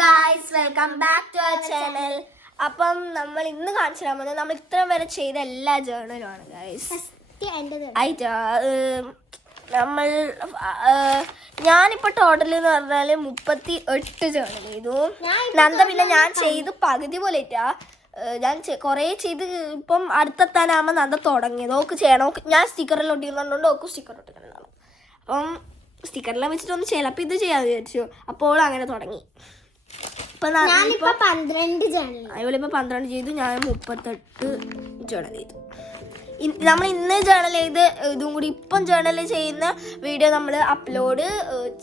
Guys, welcome back to our channel. അപ്പം നമ്മൾ ഇന്ന് കാണിച്ചു തരാൻ പോകുന്നത് നമ്മൾ ഇത്രയും വരെ ചെയ്ത എല്ലാ ജേർണലുമാണ് ഗായ്സ്. നമ്മൾ ഞാനിപ്പോൾ ടോട്ടൽ എന്ന് പറഞ്ഞാൽ 38 ജേർണൽ ചെയ്തു. നന്ദ പിന്നെ ഞാൻ ചെയ്ത് പകുതി പോലെ ഇട്ടാ ഞാൻ കുറേ ചെയ്ത് ഇപ്പം അടുത്തെത്താനാകുമ്പോൾ നന്ദ തുടങ്ങിയത്. ഓക്ക് ചെയ്യണം. ഞാൻ സ്റ്റിക്കറെല്ലാം ഒട്ടിക്കുന്നുണ്ട്, ഓക്ക് സ്റ്റിക്കർ ഒട്ടിക്കുന്നുണ്ടാവും. അപ്പം സ്റ്റിക്കറെല്ലാം വെച്ചിട്ടൊന്നും ചെയ്യല. അപ്പം ഇത് ചെയ്യാമെന്ന് വിചാരിച്ചു. അപ്പോൾ അങ്ങനെ തുടങ്ങി. ഇപ്പൊ 12 ചെയ്തു. ഞാൻ 38 ജേർണൽ ചെയ്തു. നമ്മൾ ഇന്ന് ജേർണൽ ചെയ്ത് ഇതും കൂടി ഇപ്പം ജേർണൽ ചെയ്യുന്ന വീഡിയോ നമ്മൾ അപ്ലോഡ്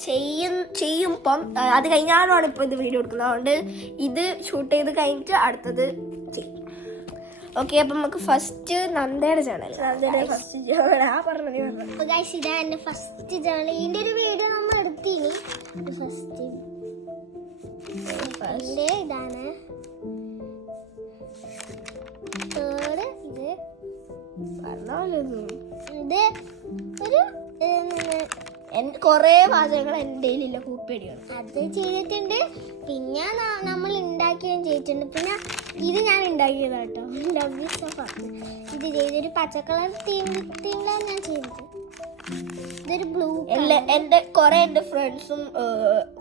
ചെയ്യുമ്പം അത് കഴിഞ്ഞാലാണ് ഇപ്പോൾ ഇത് വീഡിയോ എടുക്കുന്നത്. അതുകൊണ്ട് ഇത് ഷൂട്ട് ചെയ്ത് കഴിഞ്ഞിട്ട് അടുത്തത് ചെയ്യും. ഓക്കെ, അപ്പം നമുക്ക് ഫസ്റ്റ് നന്ദയുടെ ജേർണൽ. നന്ദയുടെ ഫസ്റ്റ് ജേർണൽ ഇതാണ് ഫസ്റ്റ് ജേർണൽ. ഇതിന്റെ ഒരു വീഡിയോ നമ്മൾ എടുത്തിനി. ഫസ്റ്റ് ഇതാണ് തേർഡ്. ഇത് ഒരു കൊറേ വാചകങ്ങൾ എൻ്റെ ഇല്ല, കൂപ്പേടിയാണ്. അത് ചെയ്തിട്ടുണ്ട്. പിന്നെ നമ്മൾ ഉണ്ടാക്കുകയും ചെയ്തിട്ടുണ്ട്. പിന്നെ ഇത് ഞാൻ ഉണ്ടാക്കിയതാട്ടോ. ഇത് ചെയ്തൊരു പച്ചക്കളർ തീമിലാണ് ഞാൻ ചെയ്തത്. ഇതൊരു ബ്ലൂ. എൻ്റെ ഫ്രണ്ട്സും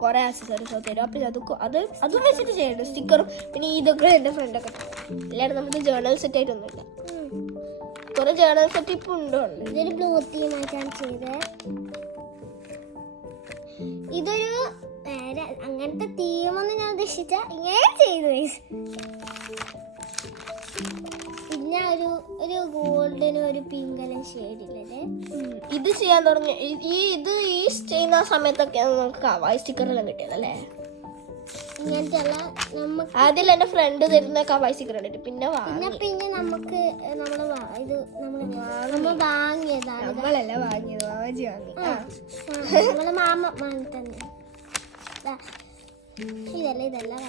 കുറെ ആക്സസറീസ് തരും. അപ്പം അതും വെച്ചിട്ട് ചെയ്യുന്നുണ്ട്. സ്റ്റിക്കറും പിന്നെ ഇതൊക്കെ എൻ്റെ ഫ്രണ്ടൊക്കെ എല്ലാവരും നമുക്ക് ജേർണൽ സെറ്റ് ആയിട്ടൊന്നുമില്ല. കുറെ ജേർണൽ സെറ്റ് ഇപ്പം ഉണ്ടോ? ഇതൊരു ബ്ലൂ തീമായിട്ടാണ് ചെയ്തത്. ഇതൊരു അങ്ങനത്തെ തീമൊന്നും ഞാൻ ഉദ്ദേശിച്ച ഇങ്ങനെ ചെയ്തു. പിന്നെ ഒരു ഗോൾഡനും ഒരു പിങ്കലും ഷെയ്ഡില്ലേ ഇത് ചെയ്യാൻ തുടങ്ങി. ഇത് ചെയ്യുന്ന സമയത്തൊക്കെ നമുക്ക് കവായി സ്റ്റിക്കറെല്ലാം കിട്ടിയതല്ലേ. ഇങ്ങനത്തെ നമുക്ക് അതിൽ എന്റെ ഫ്രണ്ട് തരുന്ന കവായി സ്റ്റിക്കർ ഇട്ടിട്ട് പിന്നെ നമുക്ക് നമ്മൾ വാങ്ങിയതാണ്. നമ്മളല്ല വാങ്ങിയത്, വാങ്ങി നമ്മളെ മാമ വാങ്ങി തന്നെ. ഇതെല്ലാം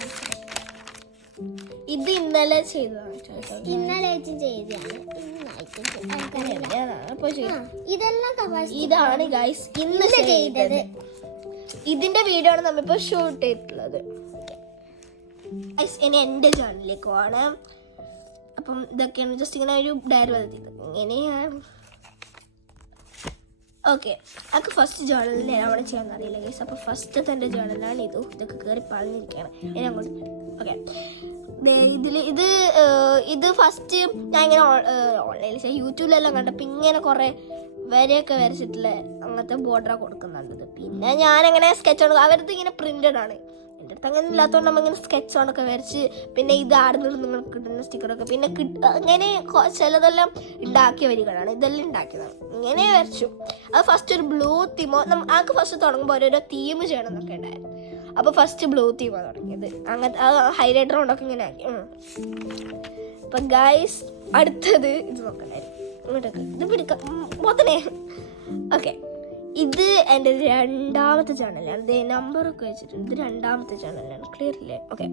ഇത് ഇന്നലെ ചെയ്തതാണ്. ഇന്നലെ ചെയ്തതാണ്. ഇതെല്ലാം ഇതാണ് ഗൈസ് ഇന്ന് ചെയ്തത്. ഇതിന്റെ വീഡിയോ ആണ് നമ്മളിപ്പോ ഷൂട്ട് ചെയ്തിട്ടുള്ളത്. ഇനി എന്റെ ചാനലിലേക്ക് പോകണം. അപ്പം ഇതൊക്കെയാണ് ജസ്റ്റ് ഇങ്ങനെ ഒരു ഡയറി വന്നത്. ഇങ്ങനെയാണ്. ഓക്കെ, അതൊക്കെ ഫസ്റ്റ് ജേർണലിൽ അവിടെ ചെയ്യാൻ അറിയില്ല ഗൈസ്. അപ്പോൾ ഫസ്റ്റത്തെ എൻ്റെ ജേർണലാണ് ഇതൊക്കെ കയറി പറഞ്ഞിരിക്കുകയാണ്. ഇനി അങ്ങോട്ട് ഓക്കെ. ഇത് ഫസ്റ്റ് ഞാൻ ഇങ്ങനെ ഓൺലൈനിൽ യൂട്യൂബിലെല്ലാം കണ്ടപ്പോൾ ഇങ്ങനെ കുറേ വരെയൊക്കെ വരച്ചിട്ടുള്ള അങ്ങനത്തെ ബോർഡറാണ് കൊടുക്കുന്നുണ്ടത്. പിന്നെ ഞാനങ്ങനെ സ്കെച്ച് ഓൺ അവരത് ഇങ്ങനെ പ്രിന്റഡ് ആണ്. എൻ്റെ അടുത്ത് അങ്ങനെ ഇല്ലാത്തതുകൊണ്ട് നമ്മളിങ്ങനെ സ്കെച്ച് ഓണൊക്കെ വരച്ച് പിന്നെ ഇത് ആടുന്നത് നിങ്ങൾക്ക് കിട്ടുന്ന സ്റ്റിക്കറൊക്കെ പിന്നെ അങ്ങനെ ചിലതെല്ലാം ഉണ്ടാക്കിയ വരികളാണ്. ഇതെല്ലാം ഉണ്ടാക്കിയതാണ്. ഇങ്ങനെ വരച്ചു. അത് ഫസ്റ്റ് ഒരു ബ്ലൂ തീമോ ആൾക്ക് ഫസ്റ്റ് തുടങ്ങുമ്പോൾ ഓരോരോ തീം ചെയ്യണം എന്നൊക്കെ ഉണ്ടായിരുന്നു. അപ്പോൾ ഫസ്റ്റ് ബ്ലൂ തീമാണ് തുടങ്ങിയത്. അങ്ങനത്തെ ഹൈലൈറ്റർ കൊണ്ടൊക്കെ ഇങ്ങനെ ആക്കി. അപ്പം ഗൈസ് അടുത്തത് ഇത് നോക്കണ്ടായിരുന്നു. ഇങ്ങോട്ടൊക്കെ ഇത് പിടിക്കാം മൊത്തനെ. ഓക്കെ, ഇത് എൻ്റെ രണ്ടാമത്തെ ചാനലാണ്. ഇത് നമ്പറൊക്കെ വെച്ചിട്ടുണ്ട്. ഇത് രണ്ടാമത്തെ ചാനലാണ്. ക്ലിയർ ഇല്ലേ? ഓക്കെ,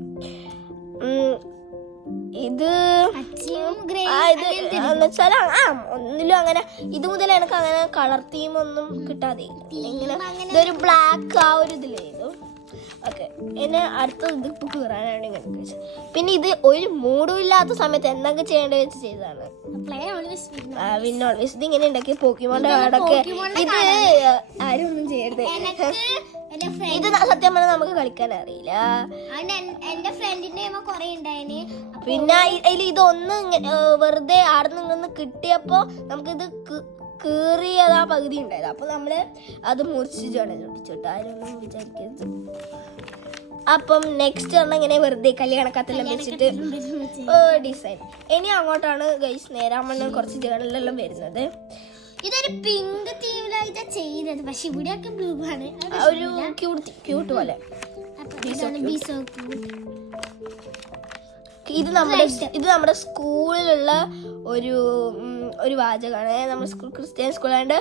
ഇത് എന്നുവെച്ചാൽ ഒന്നിലും അങ്ങനെ ഇത് മുതൽ എനിക്ക് അങ്ങനെ കളർ തീമൊന്നും കിട്ടാതെ ഇങ്ങനെ ഇതൊരു ബ്ലാക്ക് ആ ഒരു ഇതിലായിരുന്നു. ഓക്കെ, എന്നെ അടുത്തത് ഇതിപ്പോ കീറാനാണ് ഇങ്ങനെ വെച്ചത്. പിന്നെ ഇത് ഒരു മൂഡും ഇല്ലാത്ത സമയത്ത് എന്തൊക്കെ ചെയ്യേണ്ടത് വെച്ച് ചെയ്തതാണ്. വിൻ ഓൾവേസ് ഇത് ഇങ്ങനെ ഉണ്ടാക്കി പോക്കിമോന്റെ കാർഡൊക്കെ. ഇത് ആരും ഒന്നും ചെയ്യരുത്. ഇത് സത്യം പറഞ്ഞാൽ നമുക്ക് കളിക്കാൻ അറിയില്ല. എന്റെ ഫ്രണ്ടിന്റെ പിന്നെ അതിൽ ഇതൊന്ന് വെറുതെ ആടെ നിന്ന് കിട്ടിയപ്പോ നമുക്കിത് കീറിയത് ആ പകുതി ഉണ്ടായത്. അപ്പൊ നമ്മള് അത് മുറിച്ച് ഒട്ടിച്ചിട്ട് ആരൊന്നും വിചാരിക്കരുത്. അപ്പം നെക്സ്റ്റ് പറഞ്ഞാൽ ഇങ്ങനെ വെറുതെ കല്യാണക്കത്തെല്ലാം വെച്ചിട്ട് ഡിസൈൻ. ഇനി അങ്ങോട്ടാണ് ഗൈസ് നേരാമണ്ണ് കുറച്ച് ജേർണലെല്ലാം വരുന്നത്. ഇതൊരു പിങ്ക് തീമിലായിട്ടാ ചെയ്തത്. പക്ഷെ ഇവിടെയൊക്കെ ബ്ലൂ ആണ്. ഒരു ക്യൂട്ട് പോലെ. ഇത് നമ്മുടെ സ്കൂളിലുള്ള ഒരു വാചകമാണ്. നമ്മുടെ സ്കൂൾ ക്രിസ്ത്യൻ സ്കൂളായതുകൊണ്ട്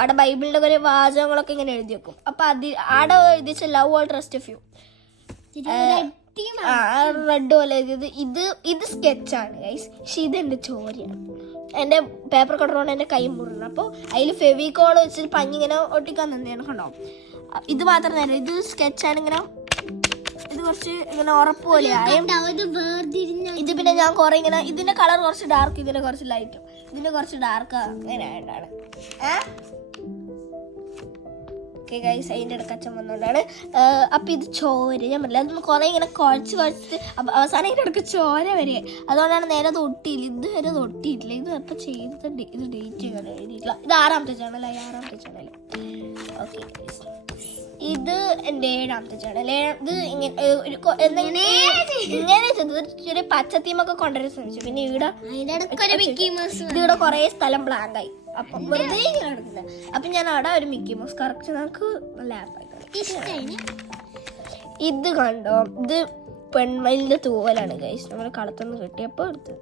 അവിടെ ബൈബിളിന്റെ കുറെ വാചകങ്ങളൊക്കെ ഇങ്ങനെ എഴുതി വെക്കും. അപ്പൊ അവിടെ എഴുതിച്ച love all trust of you red പോലെ എഴുതിയത്. ഇത് സ്കെച്ചാണ് ഗൈസ്. പക്ഷെ ഇത് എൻ്റെ ചോരയാണ്. എൻ്റെ പേപ്പർ കട്ടറുകൊണ്ട് എൻ്റെ കൈ മുറിഞ്ഞു. അപ്പോൾ അതിൽ ഫെവിക്കോൾ വെച്ചിട്ട് പഞ്ഞിങ്ങനെ ഒട്ടിക്കാൻ തന്നെയാണ് കണ്ടോ. ഇത് മാത്രം തന്നെ ഇത് സ്കെച്ചാണ്. ഇങ്ങനെ ഇത് കുറച്ച് ഇങ്ങനെ ഉറപ്പ് പോലെയായി. ഒരു വേർതിരിഞ്ഞ ഇത് പിന്നെ ഞാൻ കുറെ ഇങ്ങനെ ഇതിന്റെ കളർ കുറച്ച് ഡാർക്ക്, ഇതിന്റെ കുറച്ച് ലൈറ്റും, ഇതിന്റെ കുറച്ച് ഡാർക്ക് അങ്ങനെ ആയിട്ടാണ്. ഓക്കെ ഗൈസ്, അതിൻ്റെ ഇടയ്ക്ക് അച്ഛൻ വന്നുകൊണ്ടാണ്. അപ്പം ഇത് ചോര ഞാൻ പറഞ്ഞില്ല, അതൊന്ന് കുറേ ഇങ്ങനെ കുഴച്ചിട്ട് അവസാനം ഇതിൻ്റെ ഇടയ്ക്ക് ചോര വരെ, അതുകൊണ്ടാണ് നേരെ അത് ഒട്ടിയില്ല. ഇത് വരെ അത് ഒട്ടിയിട്ടില്ല. ഇത് അപ്പം ചെയ്തിട്ട് ഇത് ഡേറ്റ് ചെയ്യാൻ എഴുതിയിട്ടില്ല. ഇത് 6ാമത്തെ ചാനലായി, 6ാമത്തെ ചാനൽ. ഓക്കെ ഗൈസ്, ഇത് എൻ്റെ 7ാമത്തെ ചാനൽ. ഇത് ഇങ്ങനെ ചെറിയ പച്ചത്തീമൊക്കെ കൊണ്ടുവരാൻ ശ്രമിച്ചു. പിന്നെ ഇവിടെ കുറേ സ്ഥലം ബ്ലാങ്ക് ആയി. അപ്പം വെറുതെ ഇങ്ങനെ എടുക്കുന്നത്. അപ്പം ഞാൻ അവിടെ ഒരു മിക്കി മൗസ് കറക്റ്റ് നമുക്ക് ലാപ്പായി. ഇത് കണ്ടോ, ഇത് പെൺമയിലിന്റെ തൂവലാണ് ഗൈസ്. നമ്മൾ കളത്തുനിന്ന് കിട്ടിയപ്പോൾ എടുത്ത്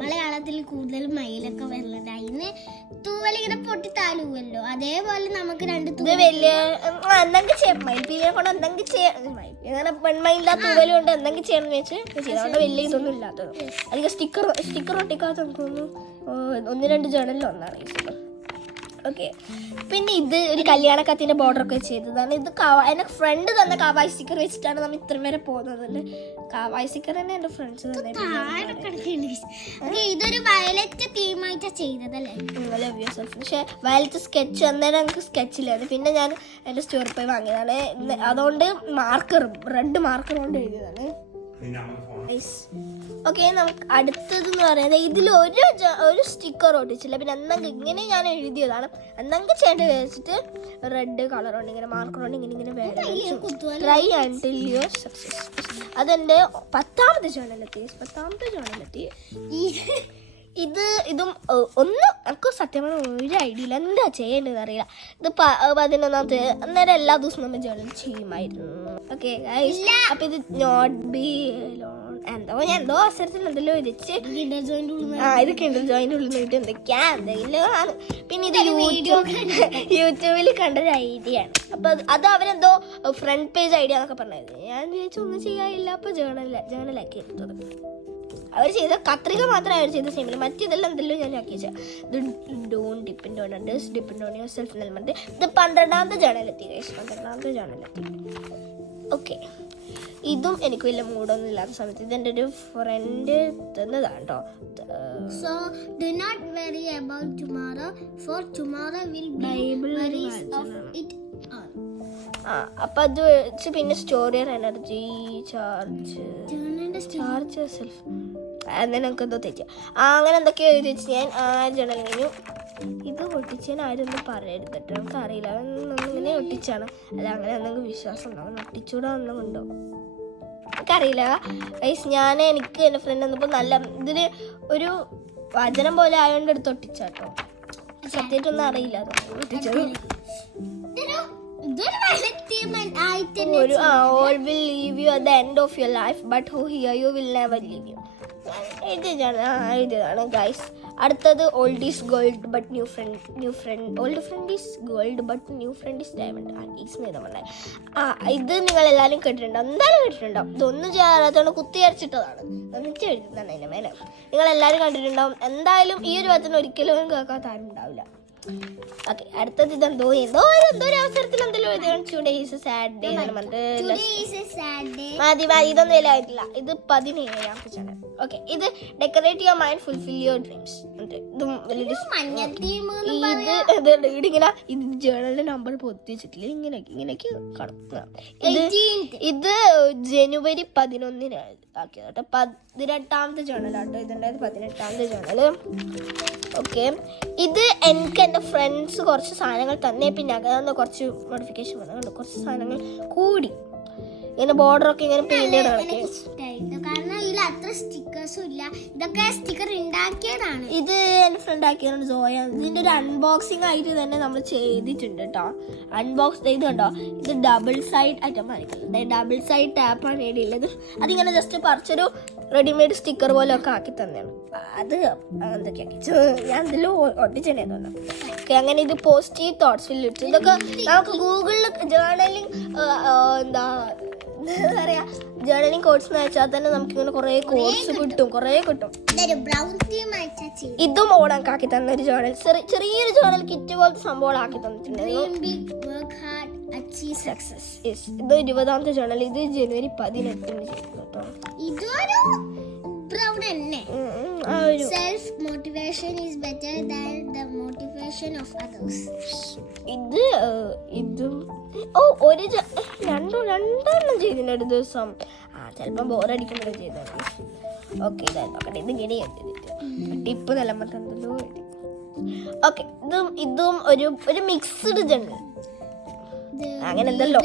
മലയാളത്തിൽ കൂടുതൽ മയിലൊക്കെ വരുന്നുണ്ട്. അതിന് തൂവലിങ്ങനെ പൊട്ടി താഴുവല്ലോ, അതേപോലെ നമുക്ക് 2 ഇത് വലിയ എന്തെങ്കിലും ചെയ്യാം. മയിൽപ്പീലിനെ കൊണ്ട് എന്തെങ്കിലും ചെയ്യാം. അങ്ങനെ പെൺമയിലിന്റെ തൂവല് കൊണ്ട് എന്തെങ്കിലും ചെയ്യണം എന്ന് വെച്ച് ചെയ്തോണ്ട് വലിയ ഇതൊന്നും ഇല്ലാത്തത്. അധികം സ്റ്റിക്കർ ഒട്ടിക്കാത്ത നമുക്കൊന്ന് 1-2 ജേണലിൽ ഒന്നാണ് ഈ സ്റ്റിക്കർ. ഓക്കെ, പിന്നെ ഇത് ഒരു കല്യാണ കത്തിന്റെ ബോർഡർ ഒക്കെ ചെയ്തതാണ്. ഇത് എന്റെ ഫ്രണ്ട് തന്നെ കാവായി സ്റ്റിക്കർ വെച്ചിട്ടാണ് നമ്മൾ ഇത്ര വരെ പോകുന്നത്. കാവായി സ്റ്റിക്കർ തന്നെ എന്റെ ഫ്രണ്ട്സ് തന്നെ. ഇതൊരു വയലറ്റ് തീമായിട്ടാ ചെയ്തതല്ലേ? പക്ഷെ വയലറ്റ് സ്കെച്ച് അന്നേരം നമുക്ക് സ്കെച്ചില്ലായിരുന്നു. പിന്നെ ഞാൻ എന്റെ സ്റ്റോറിൽ പോയി വാങ്ങിയതാണ്. അതുകൊണ്ട് റെഡ് മാർക്കർ കൊണ്ട് എഴുതിയതാണ്. ഓക്കെ, നമുക്ക് അടുത്തതെന്ന് പറയുന്നത് ഇതിൽ ഒരു സ്റ്റിക്കർ ഒട്ടിച്ചില്ല. പിന്നെ എന്തെങ്കിലും ഇങ്ങനെ ഞാൻ എഴുതിയതാണ്. എന്തെങ്കിലും ചെയ്യേണ്ടി വെച്ചിട്ട് റെഡ് കളർ കൊണ്ട് ഇങ്ങനെ മാർക്കർ കൊണ്ട് ഇങ്ങനെ ട്രൈ ആൻഡ് സക്സസ്. അതെൻ്റെ 10ാമത്തെ ചാനലെത്തി. ഇതും ഒന്നും എനിക്ക് സത്യമാണ് ഒരു ഐഡിയ ഇല്ല, എന്താ ചെയ്യേണ്ടതെന്ന് അറിയില്ല. ഇത് 11ാമത്തെ. അന്നേരം എല്ലാ ദിവസവും നമ്മൾ ജേർണൽ ചെയ്യുമായിരുന്നു. ഓക്കെ, അപ്പൊ ഇത് നോട്ട് ബി എന്തോ അവസരത്തിൽ എന്തെല്ലോ വിരിച്ച് ഇത് കിൻഡർ ജോയിന്റെ ഉള്ളിൽ നിന്നിട്ട് എന്തൊക്കെയാ എന്തെങ്കിലും ആണ്. പിന്നെ ഇത് യൂട്യൂബിൽ കണ്ടൊരു ഐഡിയ ആണ്. അപ്പൊ അത് അവരെന്തോ ഫ്രണ്ട് പേജ് ഐഡിയ എന്നൊക്കെ പറഞ്ഞത്. ഞാൻ വിചാരിച്ചു ഒന്നും ചെയ്യാനില്ല. അപ്പൊ ജേർണലാക്കി എടുത്തത് അവർ ചെയ്ത കത്രിക മാത്രമേ അവർ ചെയ്ത സെയിമില്ല. മറ്റേതെല്ലാം എന്തെല്ലാം ഞാൻ ആക്കി വെച്ചാൽ ഇത് don't depend on your self എന്ന് പറഞ്ഞിട്ട് ഇത് 12ാമത്തെ ജേർണലെത്തി. 12ാമത്തെ ജേർണലെത്തി. ഓക്കെ, ഇതും എനിക്ക് വലിയ മൂടൊന്നും ഇല്ലാത്ത സമയത്ത് ഇതെൻ്റെ ഒരു ഫ്രണ്ട് തന്നതാണ് കേട്ടോ. So do not worry about tomorrow, for tomorrow will be worries of it all. അപ്പം അത് വെച്ച് പിന്നെ സ്റ്റോറിയർ എനർജി ചാർജ് സെൽഫ് അങ്ങനെ നമുക്ക് എന്തോ തെറ്റിയ അങ്ങനെ എന്തൊക്കെയോ എഴുതി വെച്ച് ഞാൻ ജേർണൽ കഴിഞ്ഞു. ഇത് ഒട്ടിച്ച് ഞാൻ ആരും ഒന്നും പറയരുത് കേട്ടോ, നമുക്കറിയില്ല. ഇങ്ങനെ ഒട്ടിച്ചാണ്. അല്ല, അങ്ങനെ എന്തെങ്കിലും വിശ്വാസം ഉണ്ടാവും. ഒട്ടിച്ചൂടെ ഒന്നുമുണ്ടോ എനിക്കറിയില്ല ഗൈസ്. എനിക്ക് എൻ്റെ ഫ്രണ്ട് വന്നപ്പോൾ നല്ല ഇതിന് ഒരു വചനം പോലെ ആയതുകൊണ്ട് എടുത്ത് ഒട്ടിച്ചാട്ടോ. സത്യമായിട്ടൊന്നും അറിയില്ല അത് ഒട്ടിച്ചത്. All will leave you at the end of your life, but who hear you will never leave you. എഴുതിയതാണ് ഗൈസ്. അടുത്തത് old is gold but new front old friend is gold but new friend is diamond. ഇത് നിങ്ങൾ എല്ലാവരും കേട്ടിട്ടുണ്ടാവും, എന്തായാലും കേട്ടിട്ടുണ്ടാവും. ഇതൊന്നും ചെയ്യാറാത്തതുകൊണ്ട് കുത്തി അരച്ചിട്ടതാണ്, എന്നിട്ട് എഴുതുന്നതാണ് അതിൻ്റെ മേലെ. നിങ്ങളെല്ലാവരും കണ്ടിട്ടുണ്ടാവും എന്തായാലും. ഈ ഒരു വചനം ഒരിക്കലും കേൾക്കാത്ത ആരും ഉണ്ടാവില്ല. ഓക്കെ, അടുത്തത് ഇതെന്തോ ഒരു അവസരത്തിൽ എന്തെല്ലോ today is A sad day എന്ന് പറഞ്ഞിട്ട് മതി ഇതൊന്നും ഇല്ലായിട്ടില്ല. ഇത് 17ാമത്തെ ചാനൽ. ഓക്കെ, ഇത് decorate your mind fulfil your dreams. ഇതും ഇതിങ്ങനെ ഇത് ജേർണലിന്റെ നമ്പർ പൊത്തി വെച്ചിട്ടില്ല. ഇങ്ങനെയൊക്കെ കാണും. ഇത് ജനുവരി 11 ആക്കിയത് കേട്ടോ. 18ാമത്തെ ജേർണലാട്ടോ. ഇതുണ്ടായത് 18ാമത്തെ ജേർണൽ. ഓക്കെ, ഇത് എനിക്ക് എൻ്റെ ഫ്രണ്ട്സ് കുറച്ച് സാധനങ്ങൾ തന്നെ. പിന്നെ അകന്ന് കുറച്ച് നോട്ടിഫിക്കേഷൻ വന്നു, കുറച്ച് സാധനങ്ങൾ കൂടി. ഇങ്ങനെ ബോർഡറൊക്കെ ഇങ്ങനെ പെയിന്റ് കാരണം ഇതിൽ അത്ര സ്റ്റിക്കേഴ്സും ഇല്ല. ഇതൊക്കെ സ്റ്റിക്കർ ഉണ്ടാക്കിയതാണ്. ഇത് എൻ്റെ ഫ്രണ്ട് ആക്കിയതാണ് സോയ. ഇതിൻ്റെ ഒരു അൺബോക്സിങ് ആയിട്ട് തന്നെ നമ്മൾ ചെയ്തിട്ടുണ്ട് കേട്ടോ. അൺബോക്സ് ചെയ്ത് കണ്ടോ. ഇത് ഡബിൾ സൈഡ് ഐറ്റം ആയിരിക്കും. ഡബിൾ സൈഡ് ടാപ്പാണ് ഇടയുള്ളത്. അതിങ്ങനെ ജസ്റ്റ് പറിച്ചൊരു റെഡിമെയ്ഡ് സ്റ്റിക്കർ പോലെ ഒക്കെ ആക്കി തന്നെയാണ്. അത് എന്തൊക്കെയാക്കി ഞാൻ ഇതിൽ ഒട്ടിച്ചെന്നെ തോന്നുന്നു. ഓക്കെ, അങ്ങനെ ഇത് പോസിറ്റീവ് തോട്ട്സ് ഇട്ടു. ഇതൊക്കെ നമുക്ക് ഗൂഗിളിൽ ജേർണലിങ് എന്താ പറയാ ജേർണലിങ് കോഴ്സ് എന്ന് വെച്ചാൽ തന്നെ നമുക്ക് ഇങ്ങനെ കുറെ കോഴ്സ് കിട്ടും. ഇതും ഓണാക്കി തന്ന ഒരു ജേർണൽ, ചെറിയൊരു ജേർണൽ കിറ്റ് പോലത്തെ സംഭവം ആക്കി തന്നിട്ടുണ്ട്. achieve success is ഇത് 20ാമത്തെ ജേണൽ. ഇത് ജനുവരി 18 ചെയ്തു കേട്ടോ. ഇതൊരു പ്രൗഡ് തന്നെ. ആ ഒരു self motivation is better than the motivation of others. ഇതും ഒരു രണ്ടെണ്ണം ചെയ്തിന് ഒരു ദിവസം. ചിലപ്പോൾ ബോറടിക്കുമ്പോഴും ചെയ്താൽ. ഓക്കെ, ഇതായിട്ട് ഇത് ഇങ്ങനെ ടിപ്പ് നിലമത്തല്ലോ. ഓക്കെ, ഇതും ഒരു മിക്സ്ഡ് ജേണൽ അങ്ങനെ എന്തല്ലോ.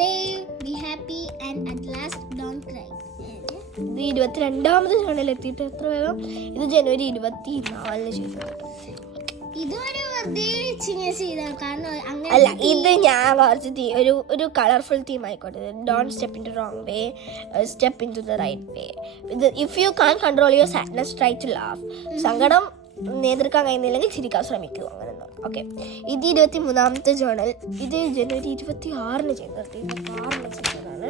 Be happy and at last don't cry. ഇത് 22ാമത് ജേണൽ എത്തിയിട്ട് എത്ര വേഗം. ഇത് ജനുവരി 24 ചെയ്തു. ഇതൊരു വെറുതെ ചെയ്താൽ കാരണം അങ്ങനെ അല്ല, ഇത് ഞാൻ കുറച്ച് ഒരു കളർഫുൾ തീം ആയിക്കോട്ടെ. Don't step into wrong way, step into the right way. ഇത് if you can control your sadness try to laugh. സങ്കടം നിയന്ത്രിക്കാൻ കഴിയുന്നില്ലെങ്കിൽ ചിരിക്കാൻ ശ്രമിക്കുക. അങ്ങനെ. ഓക്കെ, ഇത് 23ാമത്തെ ജേണൽ. ഇത് ജനുവരി 26 ചെയ്തതാണ്.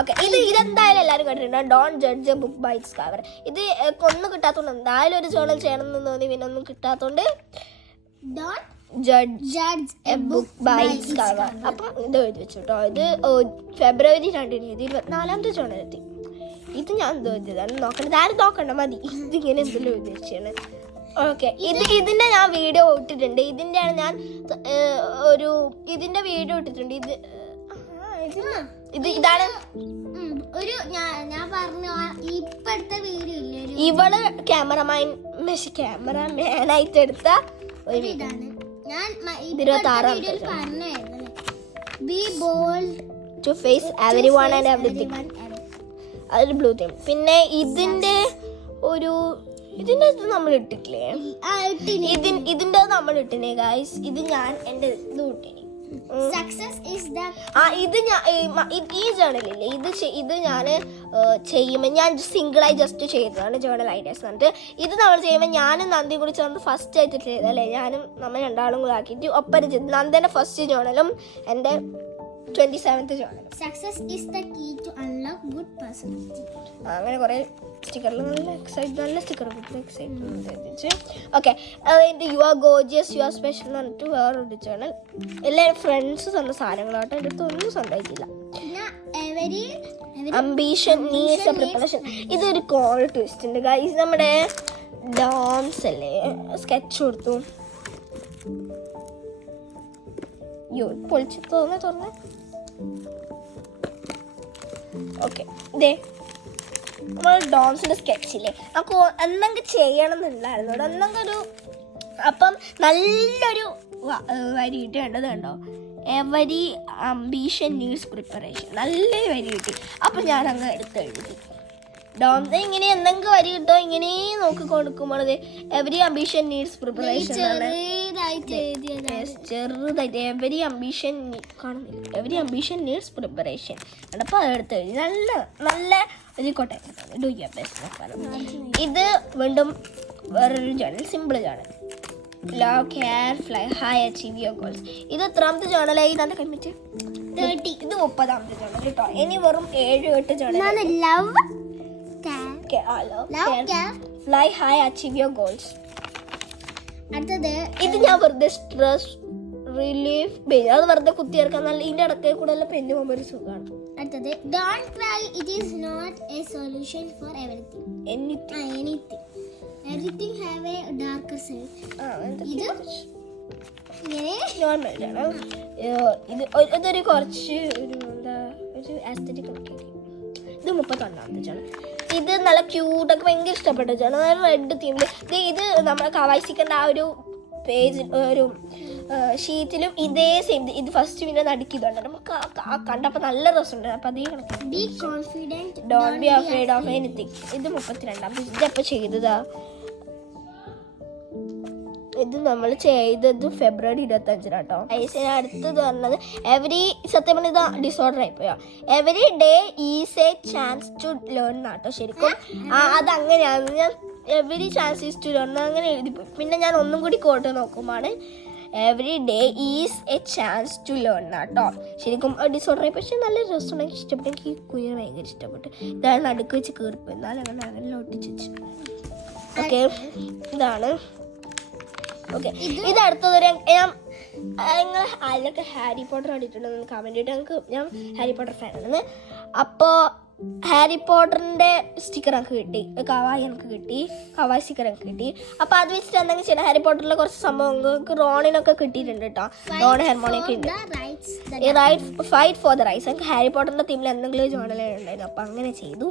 ഓക്കെ, ഇതെന്തായാലും എല്ലാവരും കണ്ടിട്ടുണ്ട്. Don't judge a book by its cover. ഇത് ഒന്നും കിട്ടാത്തതുകൊണ്ട് എന്തായാലും ഒരു ജേണൽ ചെയ്യണം എന്ന് തോന്നി. പിന്നെ ഒന്നും കിട്ടാത്തതുകൊണ്ട് don't judge a book by its cover. അപ്പം ഇത് എഴുതി വെച്ചു കേട്ടോ. ഇത് ഫെബ്രുവരി 2 ഇത് 24ാമത്തെ ജേണൽ എത്തി. ഇത് ഞാൻ എന്തോ എഴുതിയതാണ്. നോക്കണ്ട, ആരും നോക്കണ്ട, മതി. ഇതിങ്ങനെ എന്തെങ്കിലും എഴുതി വെച്ചാണ്. ഓക്കെ, ഇതിന്റെ ഞാൻ വീഡിയോ ഇട്ടിട്ടുണ്ട്. ഇതിന്റെയാണ് ഞാൻ ഇതിന്റെ വീഡിയോ ഇട്ടിട്ടുണ്ട്. ഇതാണ് ഒരു ഞാൻ പറഞ്ഞ ഇപ്പോഴത്തെ വീഡിയോ ഇല്ലേ, ഇവള് ക്യാമറമാനായിട്ട് എടുത്ത ഒരു ഇതാണ്. ഞാൻ 26ാമത്തെ പറഞ്ഞായിരുന്നു be bold to face everyone and everything. അതൊരു ബ്ലൂ തീം. പിന്നെ ഇതിന്റെ നമ്മൾ ഇട്ടിട്ടില്ലേ? ഇതിന്റെ നമ്മൾ ഇട്ടിനെ ഗൈസ്. ഇത് ഞാൻ എന്റെ ഇത് ഇട്ടിനി. സക്സസ് ഈസ് ദ ഇത് ഈ ജേണലില്ലേ, ഇത് ഞാൻ ചെയ്യുമ്പോൾ ഞാൻ സിംഗിളായി ജസ്റ്റ് ചെയ്തതാണ് ജേണൽ ഐഡിയാസ് എന്നിട്ട്. ഇത് നമ്മൾ ചെയ്യുമ്പോൾ ഞാനും നന്ദിയും കൂടി ചേർന്ന് ഫസ്റ്റ് ആയിട്ട് ചെയ്തല്ലേ. ഞാനും നമ്മൾ രണ്ടാളും കൂടെ ആക്കിയിട്ട് ഒപ്പം ചെയ്തു. നന്ദന്റെ ഫസ്റ്റ് ജേണലും എൻ്റെ 27th ജേണലും. Success is the key to unlock good personality. അങ്ങനെ കുറേ സ്റ്റിക്കറിൽ നല്ല sticker excitement. Okay, you are gorgeous, you are special എന്ന് പറഞ്ഞിട്ട് വേറൊരു ജേണൽ. എല്ലാവരും ഫ്രണ്ട്സ് തന്ന സാധനങ്ങളാട്ടോ. എൻ്റെ അടുത്ത് ഒന്നും സ്വന്തമായിട്ടില്ല. Ambition needs a preparation. ഇതൊരു കോൾ ട്വിസ്റ്റ് ഉണ്ട് ഗൈസ്. നമ്മുടെ ഡാൻസ് അല്ലേ സ്കെച്ച് കൊടുത്തു. പൊളിച്ച് തുറന്ന് ഓക്കെ, ഇതേ നമ്മൾ ഡോംസിന്റെ സ്കെച്ചില്ലേ, നമുക്ക് എന്തെങ്കിലും ചെയ്യണം എന്നുണ്ടായിരുന്നു. എന്തെങ്കിലും അപ്പം നല്ലൊരു വരി കിട്ടി. കണ്ടത് കണ്ടോ? Every ambition needs preparation. നല്ലൊരു വരി കിട്ടി. അപ്പം ഞാൻ അങ്ങ് എഴുതി ഡോംസ് ഇങ്ങനെ എന്തെങ്കിലും വരി കിട്ടോ ഇങ്ങനെ നോക്കി കൊടുക്കുമ്പോൾ എവരി അംബീഷൻ നീഡ്സ് പ്രിപ്പറേഷൻ ചെറുതായിട്ട് എവരി അംബീഷൻ കാണുന്നില്ല. Every ambition needs preparation. അപ്പോൾ അതെടുത്ത് എഴുതി നല്ല ഒരു കോട്ടയം. Do your best. ഇത് വീണ്ടും വേറൊരു journal, simple journal. Love, care, fly high, achieve your goals. ഇത് എത്രാമത്തെ ജേണലായി? ഇതാണ്ട് കമ്മിറ്റ് 30. ഇത് 30ാമത്തെ ജേണൽ കേട്ടോ. ഇനി വെറും 7-8 journal. Fly high, achieve your goals. ഇത് ഞാൻ വെറുതെ സ്ട്രെസ് റിലീഫ് ബേസ്. അത് വെറുതെ കുത്തിയിറക്കാൻ നല്ല ഇതിന്റെ ഇടയ്ക്ക് കൂടെ എല്ലാം പെന്നു പോകുമ്പോൾ ഒരു സുഖമാണ്. അടുത്തത് don't cry, it is not a solution for everything. Everything have a darker side. ഇത് നോർമലാണ്. ഇതൊരു കുറച്ച് ഒരു ആസ്തറ്റിക് ഒക്കെ. ഇത് 31ാമത്തെ ജേണൽ. ഇത് നല്ല ക്യൂട്ടൊക്കെ ഭയങ്കര ഇഷ്ടപ്പെട്ട ജേണൽ. നല്ല റെഡ് തീമിൽ. ഇത് നമ്മുടെ കവായിസിക്കൻ്റെ ആ ഒരു പേജ് ഒരു ഷീറ്റിലും ഇതേ സെയിം. ഇത് ഫസ്റ്റ് പിന്നെ നടുക്കിയതുണ്ട്. നമുക്ക് കണ്ടപ്പോൾ നല്ല രസമുണ്ട്. അപ്പം അതേ കണക്ക് don't be afraid of anything. ഇത് 32ാമത്തെ. ഇതപ്പോൾ ചെയ്തതാ. ഇത് നമ്മൾ ചെയ്തത് ഫെബ്രുവരി 25 കേട്ടോ. അടുത്തത് പറഞ്ഞത് സത്യം പറഞ്ഞ ഇത് ഡിസോർഡർ ആയിപ്പോയോ. Every day is a chance to learn എന്നാട്ടോ ശരിക്കും. അതങ്ങനെയാണ്. ഞാൻ every chance is to learn അങ്ങനെ എഴുതിപ്പോയി. പിന്നെ ഞാൻ ഒന്നും കൂടി കോട്ട് നോക്കുമ്പോൾ every day is a chance to learn എന്നാട്ടോ ശരിക്കും. ഡിസോർഡർ ആയി. പക്ഷെ നല്ല രസമുണ്ട്. എനിക്ക് ഇഷ്ടപ്പെട്ടു. എനിക്ക് ഈ കുഞ്ഞിനെ ഭയങ്കര ഇഷ്ടപ്പെട്ടു. ഇതാണ് നടുക്ക് വെച്ച് കീർപ്പ്. എന്നാലും അങ്ങനെ ഒട്ടിച്ച് വെച്ചു. ഓക്കെ, ഇതാണ്. ഓക്കെ, ഇത് അടുത്തതൊരു നിങ്ങൾ അതിലൊക്കെ ഹാരി പോട്ടർ കണ്ടിട്ടുണ്ടെന്ന് കമൻറ്റ് ചെയ്തിട്ട് ഞാൻ ഹാരി പോട്ടർ ഫാനാണ്. അപ്പോൾ ഹാരി പോട്ടറിൻ്റെ സ്റ്റിക്കർ എനിക്ക് കിട്ടി, കവായി എനിക്ക് കിട്ടി, കവായി സ്റ്റിക്കർ എനിക്ക് കിട്ടി. അപ്പോൾ അത് വെച്ചിട്ട് എന്തെങ്കിലും ചെയ്യണം. ഹാരി പോട്ടറിലെ കുറച്ച് സംഭവങ്ങൾക്ക് റോണിനൊക്കെ കിട്ടിയിട്ടുണ്ട് കേട്ടോ. റോൺ ഹെർമോണിയൊക്കെ ഉണ്ട്. Fight for the rights. എനിക്ക് ഹാരി പോട്ടറിൻ്റെ തീമിൽ എന്തെങ്കിലും ജേണൽ ഉണ്ടായിരുന്നു. അപ്പോൾ അങ്ങനെ ചെയ്തു.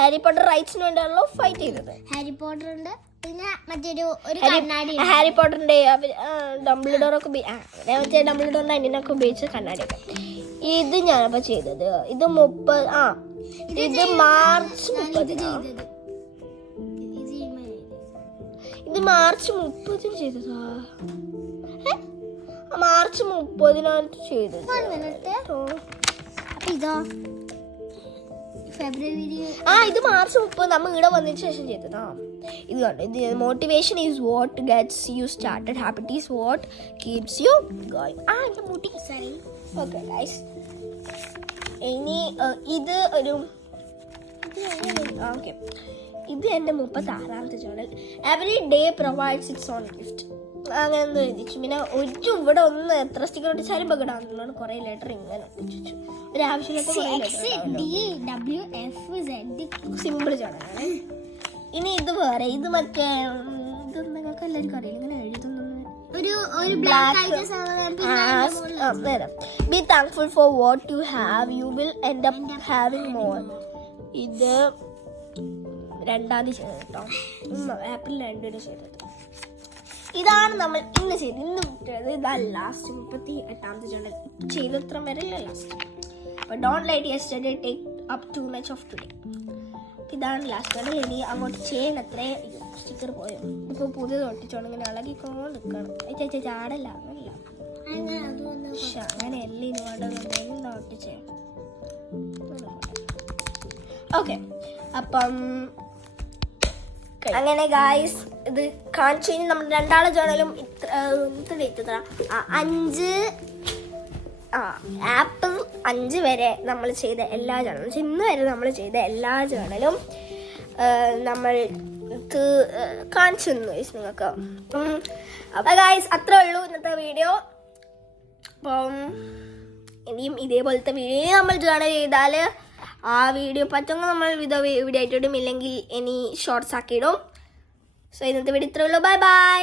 ഹാരി പോട്ടർ റൈറ്റ്സിന് വേണ്ടിയാണല്ലോ ഫൈറ്റ് ചെയ്തത്. ഹാരി പോട്ടറുണ്ട്, പിന്നെ മറ്റൊരു കണ്ണാടി, ഹാരി പോട്ടറിൻ്റെ ഡംബിൾഡോറൊക്കെ മറ്റേ ഡംബിൾഡോറിൻ്റെ അനിയനൊക്കെ ഉപയോഗിച്ച് കണ്ണാടിയൊക്കെ. ഇത് ഞാനപ്പോൾ ചെയ്തത് ഇത് മാർച്ച് 30. ഇത് മാർച്ച് 30 ചെയ്തതാ. മാർച്ച് 30 ചെയ്തത്. ഇതോ ഫെബ്രുവരി. ഇത് മാർച്ച് 30 നമ്മൾ ഇവിടെ വന്നതിന് ശേഷം ചെയ്തതാ. ഇത് കണ്ടോ, ഇത് motivation is what gets you started, habit is what keeps you going. എൻ്റെ മുടി സോറി. ഓക്കെ ഗൈസ്, ഇനി ഇത് ഒരു ഓക്കെ, ഇത് എൻ്റെ 36ാമത്തെ channel. Every day provides its own gift. അങ്ങനെ എന്തോ എഴുതിച്ചു. പിന്നെ ഇവിടെ ഒന്ന് എത്ര സ്റ്റിക്കർ ഒട്ടിച്ചാലും ബഗഡാണെന്നുള്ളതാണ്. കുറേ ലെറ്റർ ഇങ്ങനെ ഒട്ടിച്ചു. ഒരു ആവശ്യമില്ലാത്ത സിമ്പിൾ ചാനലാണ്. ഇനി ഇത് വേറെ, ഇത് മറ്റേ ഇത് നിങ്ങൾക്ക് എല്ലാവർക്കും അറിയില്ല, ഇങ്ങനെ എഴുതുന്നു. Be thankful for what you have, you will end up having more. ഇത് 2-ാം തീയതി ചെയ്തത് കേട്ടോ, ഏപ്രിൽ 2 ചെയ്തത്. ഇതാണ് നമ്മൾ ഇന്ന് ചെയ്തത്. ഇന്ന് വിട്ടത് ഇതാ ലാസ്റ്റ് 38ാമത്തെ ചാനൽ ചെയ്തത്ര വരെ ലാസ്റ്റ്. അപ്പോൾ don't light yesterday take up too much of today. ഇതാണ് ലാസ്റ്റ് ചാനൽ. ഇനി അങ്ങോട്ട് ചെയ്യണത്രേ. സ്റ്റിക്കർ പോയോ? ഇപ്പോൾ പുതിയത് ഒട്ടിച്ചോണ്ട് ഇങ്ങനെ ഇളകിക്കൊണ്ട് നിൽക്കണം. ചേച്ചി ചാടല്ല അങ്ങനല്ല, പക്ഷെ അങ്ങനെ എല്ലാം ഇനി വേണ്ട ഒട്ടിച്ചേ. ഓക്കെ, അപ്പം അങ്ങനെ ഗായ്സ് ഇത് കാണിച്ചു കഴിഞ്ഞാൽ നമ്മുടെ 2-ാളെ ജേണലും ഇത്ര 5 വരെ നമ്മൾ ചെയ്ത എല്ലാ ജേണലും, ഇന്ന് വരെ നമ്മൾ ചെയ്ത എല്ലാ ജേണലും നമ്മൾ കാണിച്ചു തന്നു നിങ്ങൾക്ക്. അപ്പം ഗായ്സ് അത്രേ ഉള്ളൂ ഇന്നത്തെ വീഡിയോ. അപ്പം ഇനിയും ഇതേപോലത്തെ വീഡിയോ നമ്മൾ ജേണൽ ചെയ്താൽ ആ വീഡിയോ പറ്റുമെങ്കിൽ നമ്മൾ വീഡിയോ ആയിട്ടിടും, ഇല്ലെങ്കിൽ ഇനി ഷോർട്സ് ആക്കിയിടും. സോ ഇന്നത്തെ വീഡിയോ ഇത്രേ ഉള്ളൂ. Bye bye.